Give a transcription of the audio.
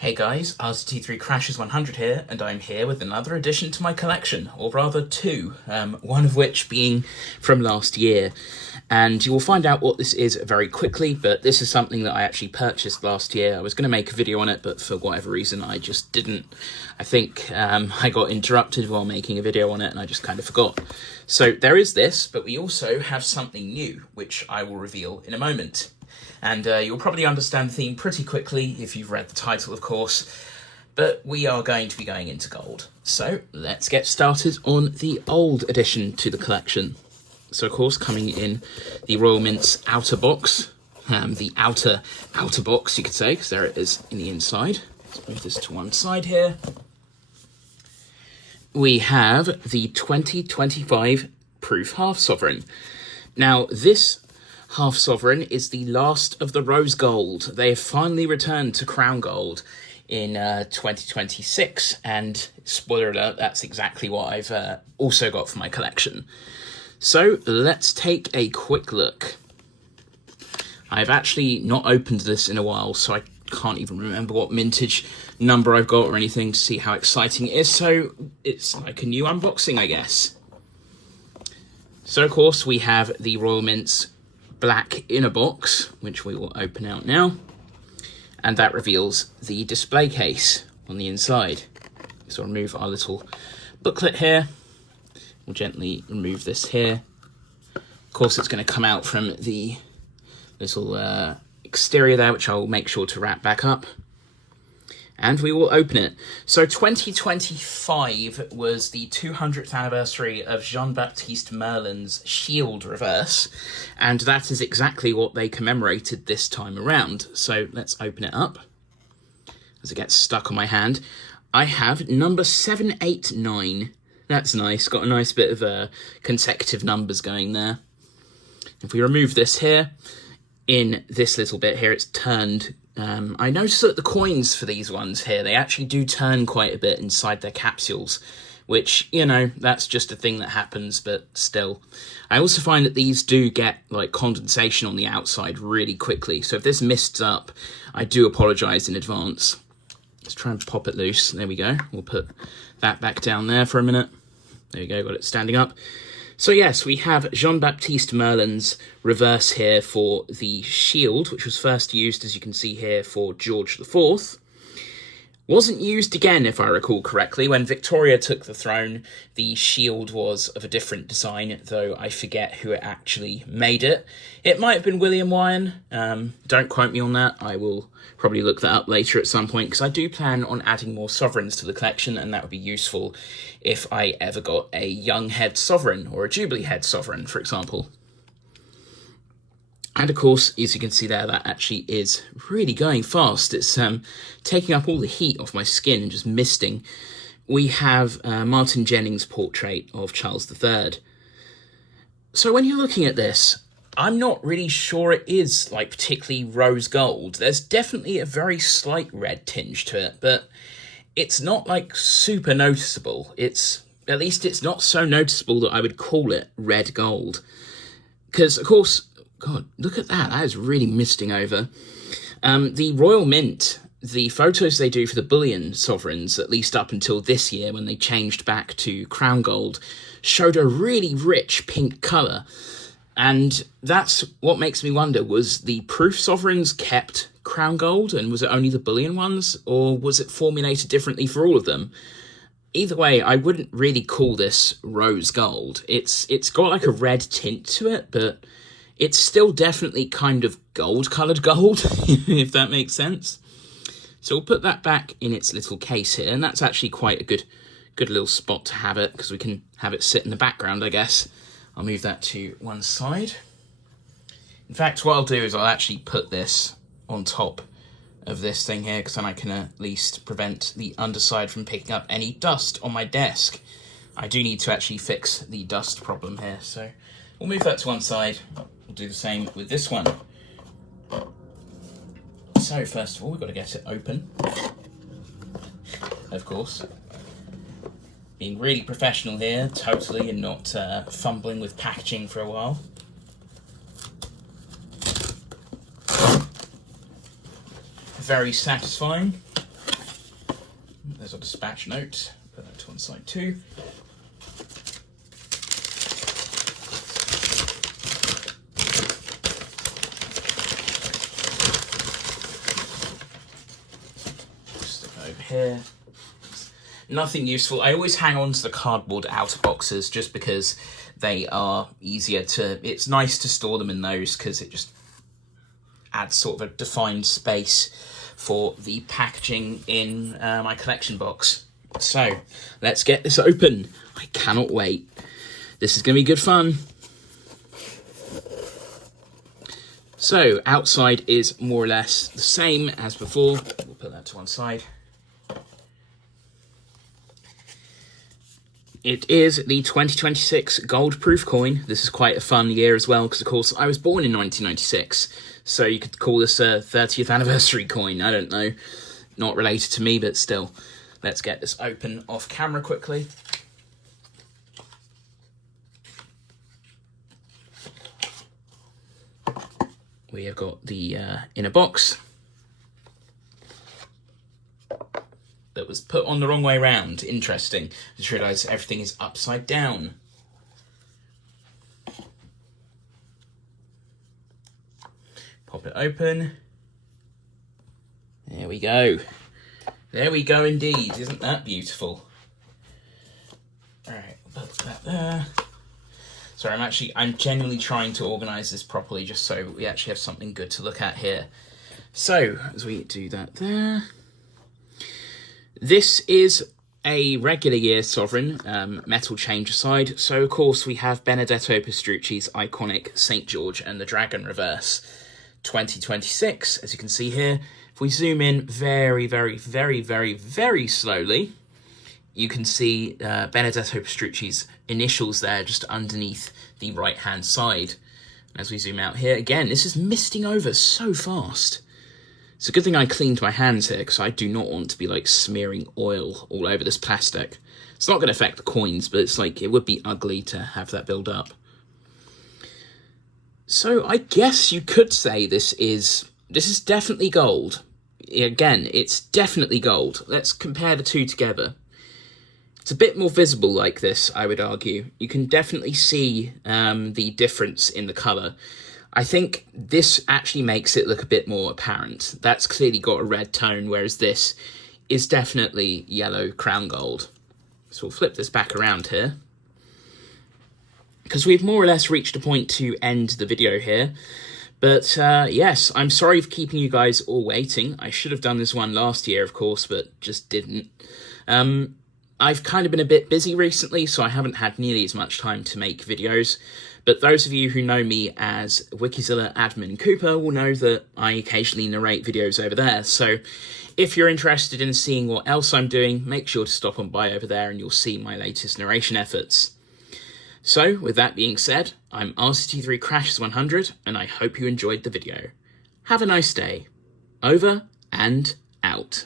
Hey guys, RCT3 Crashes 100 here, and I'm here with another addition to my collection, or rather two, one of which being from last year. And you will find out what this is very quickly, but this is something that I actually purchased last year. I was going to make a video on it, but for whatever reason I just didn't. I think I got interrupted while making a video on it and I just kind of forgot. So there is this, but we also have something new, which I will reveal in a moment. And you'll probably understand the theme pretty quickly if you've read the title, of course, but we are going to be going into gold. So let's get started on the old addition to the collection. So of course, coming in the Royal Mint's outer box, the outer box you could say, because there it is in the inside. Let's move this to one side here. We have the 2025 Proof Half Sovereign. Now this Half Sovereign is the last of the Rose Gold. They have finally returned to Crown Gold in 2026, and spoiler alert, that's exactly what I've also got for my collection. So let's take a quick look. I've actually not opened this in a while, so I can't even remember what mintage number I've got or anything to see how exciting it is, so it's like a new unboxing, I guess. So of course we have the Royal Mint's black inner box, which we will open out now, and that reveals the display case on the inside. So I'll remove our little booklet here. We'll gently remove this here. Of course, it's going to come out from the little exterior there, which I'll make sure to wrap back up. And we will open it. So 2025 was the 200th anniversary of Jean-Baptiste Merlin's Shield Reverse, and that is exactly what they commemorated this time around. So let's open it up. As it gets stuck on my hand, I have number 789. That's nice, got a nice bit of consecutive numbers going there. If we remove this here, in this little bit here, it's turned. I noticed that the coins for these ones here, they actually do turn quite a bit inside their capsules, which, you know, that's just a thing that happens, but still. I also find that these do get, like, condensation on the outside really quickly, so if this mists up, I do apologise in advance. Let's try and pop it loose. There we go. We'll put that back down there for a minute. There we go, got it standing up. So yes, we have Jean-Baptiste Merlin's reverse here for the shield, which was first used, as you can see here, for George IV. Wasn't used again, if I recall correctly. When Victoria took the throne, the shield was of a different design, though I forget who it actually made it. It might have been William Wyon. Don't quote me on that. I will probably look that up later at some point, because I do plan on adding more sovereigns to the collection, and that would be useful if I ever got a young head sovereign, or a Jubilee head sovereign, for example. And of course, as you can see there, that actually is really going fast. It's taking up all the heat off my skin and just misting. We have Martin Jennings' portrait of Charles III. So when you're looking at this, I'm not really sure it is like particularly rose gold. There's definitely a very slight red tinge to it, but it's not like super noticeable. At least it's not so noticeable that I would call it red gold. Because of course, God, look at that. That is really misting over. The Royal Mint, the photos they do for the bullion sovereigns, at least up until this year when they changed back to Crown Gold, showed a really rich pink colour. And that's what makes me wonder, was the Proof sovereigns kept Crown Gold, and was it only the bullion ones, or was it formulated differently for all of them? Either way, I wouldn't really call this rose gold. It's got like a red tint to it, but it's still definitely kind of gold-coloured gold, if that makes sense. So we'll put that back in its little case here, and that's actually quite a good little spot to have it, because we can have it sit in the background, I guess. I'll move that to one side. In fact, what I'll do is I'll actually put this on top of this thing here, because then I can at least prevent the underside from picking up any dust on my desk. I do need to actually fix the dust problem here, so we'll move that to one side. We'll do the same with this one. So first of all, we've got to get it open, of course. Being really professional here, totally, and not fumbling with packaging for a while. Very satisfying. There's our dispatch note. Put that to one side too. Stick it over here. Nothing useful. I always hang on to the cardboard outer boxes just because they are easier to... It's nice to store them in those because it just adds sort of a defined space for the packaging in my collection box. So, let's get this open. I cannot wait. This is going to be good fun. So, outside is more or less the same as before. We'll put that to one side. It is the 2026 gold proof coin. This is quite a fun year as well, because of course I was born in 1996, so you could call this a 30th anniversary coin. I don't know, not related to me, but still. Let's get this open off camera quickly. We have got the inner box that was put on the wrong way round. Interesting. I just realised everything is upside down. Pop it open. There we go. There we go indeed. Isn't that beautiful? Alright, put that there. Sorry, I'm genuinely trying to organise this properly just so we actually have something good to look at here. So, as we do that there... This is a regular year sovereign, metal change aside. So, of course, we have Benedetto Pastrucci's iconic St. George and the Dragon Reverse 2026, as you can see here. If we zoom in very, very, very, very, very slowly, you can see Benedetto Pastrucci's initials there just underneath the right-hand side. As we zoom out here, again, this is misting over so fast. It's a good thing I cleaned my hands here, because I do not want to be, like, smearing oil all over this plastic. It's not going to affect the coins, but it's like, it would be ugly to have that build up. So I guess you could say this is definitely gold. Again, it's definitely gold. Let's compare the two together. It's a bit more visible like this, I would argue. You can definitely see the difference in the colour. I think this actually makes it look a bit more apparent. That's clearly got a red tone, whereas this is definitely yellow crown gold. So we'll flip this back around here, because we've more or less reached a point to end the video here. But yes, I'm sorry for keeping you guys all waiting. I should have done this one last year, of course, but just didn't. I've kind of been a bit busy recently, so I haven't had nearly as much time to make videos. But those of you who know me as Wikizilla Admin Cooper will know that I occasionally narrate videos over there. So if you're interested in seeing what else I'm doing, make sure to stop on by over there and you'll see my latest narration efforts. So with that being said, I'm RCT3 Crashes 100 and I hope you enjoyed the video. Have a nice day. Over and out.